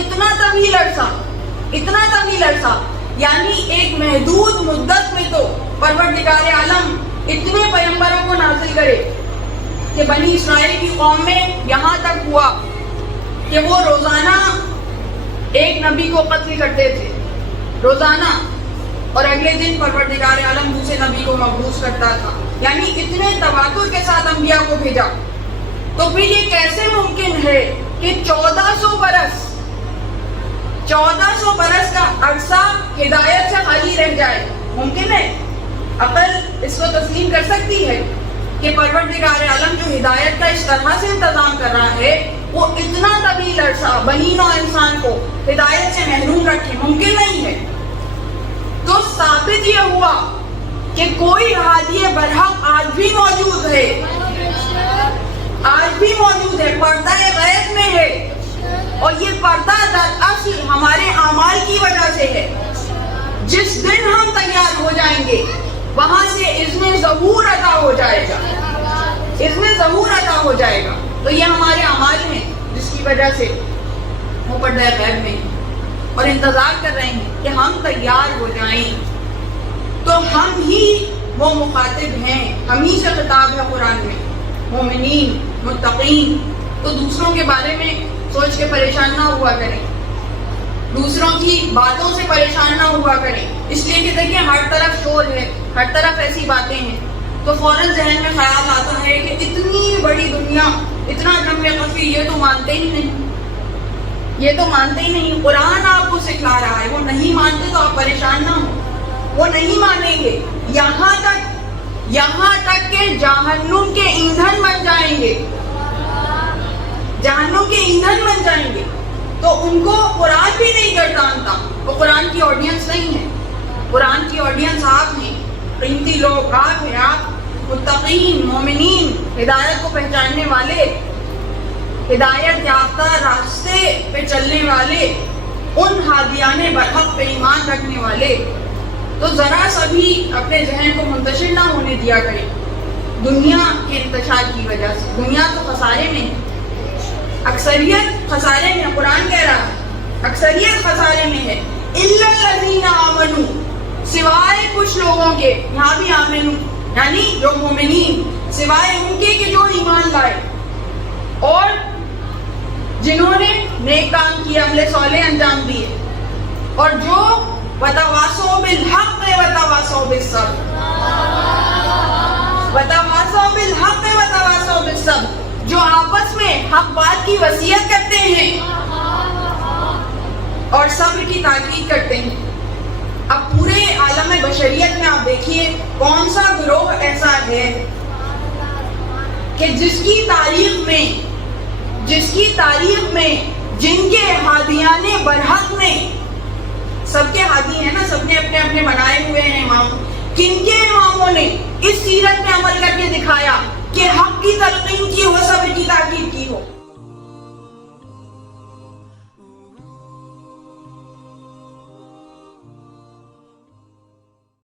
اتنا طویل عرصہ یعنی ایک محدود مدت میں تو پروردگار عالم اتنے پیغمبروں کو نازل کرے کہ بنی اسرائیل کی قوم میں یہاں تک ہوا کہ وہ روزانہ ایک نبی کو قتل کرتے تھے روزانہ، اور اگلے دن پروردگار عالم دوسرے نبی کو مبعوث کرتا تھا، یعنی اتنے تواتر کے ساتھ انبیاء کو بھیجا۔ تو پھر یہ کیسے ممکن ہے کہ 1400 برس کا عرصہ ہدایت سے خالی رہ جائے؟ ممکن ہے؟ عقل اس کو تسلیم کر سکتی ہے کہ پروردگار عالم جو ہدایت کا اس طرح سے انتظام کر رہا ہے وہ اتنا طویل عرصہ بنی نوع انسان کو ہدایت سے محروم رکھے؟ ممکن نہیں ہے۔ تو ثابت یہ ہوا کہ کوئی ہادی برحق آج بھی موجود ہے، پردہ غیب میں ہے، اور یہ پردہ دراصل ہمارے اعمال کی وجہ سے ہے۔ جس دن ہم تیار ہو جائیں گے وہاں سے اذن ظہور عطا ہو جائے گا، تو یہ ہمارے اعمال ہیں جس کی وجہ سے وہ پردہ غیب میں اور انتظار کر رہے ہیں کہ ہم تیار ہو جائیں۔ تو ہم ہی وہ مخاطب ہیں، ہم ہی سے خطاب ہے قرآن میں، مومنین متقین۔ تو دوسروں کے بارے میں سوچ کے پریشان نہ ہوا کریں، دوسروں کی باتوں سے پریشان نہ ہوا کریں، اس لیے کہ دیکھیں ہر طرف شور ہے، ہر طرف ایسی باتیں ہیں، تو فوراً ذہن میں خیال آتا ہے کہ اتنی بڑی دنیا، اتنا جم خفی، یہ تو مانتے ہی نہیں۔ قرآن آپ کو سکھلا رہا ہے، وہ نہیں مانتے تو آپ پریشان نہ ہوں، وہ نہیں مانیں گے، یہاں تک کہ جہنم کے ایندھن بن جائیں گے، تو ان کو قرآن بھی نہیں گردانتا، وہ قرآن کی آڈینس نہیں ہے، قرآن کی آڈینس آپ ہیں، قیمتی لوگ آپ ہیں، آپ متقین مومنین، ہدایت کو پہچاننے والے، ہدایت یافتہ راستے پہ چلنے والے، ان ہادیان برحق پہ ایمان رکھنے والے۔ تو ذرا سا بھی اپنے ذہن کو منتشر نہ ہونے دیا کریں دنیا کے انتشار کی وجہ سے۔ دنیا تو خسارے میں ہے، اکثریت خسارے میں، قرآن کہہ رہا ہے اکثریت خسارے میں ہے۔ الا الذین آمنوا، سوائے کچھ لوگوں کے، یہاں بھی آمنو یعنی جو مومنین، سوائے ان کے کہ جو ایمان لائے اور جنہوں نے نیک کام کیے، عمل صالح انجام دیے، اور جو وتواصوا بالحق وتواصوا بالصبر، جو آپس میں حق بات کی وصیت کرتے ہیں اور صبر کی تاکید کرتے ہیں۔ اب پورے عالم بشریت میں آپ دیکھیے کون سا گروہ ایسا ہے کہ جس کی تاریخ میں جن کے ہادیان برحق میں، سب کے ہادی ہیں نا، سب نے اپنے اپنے بنائے ہوئے ہیں امام، کن کے اماموں نے اس سیرت میں عمل کر کے دکھایا کہ حق کی تلقین کی، وہ سب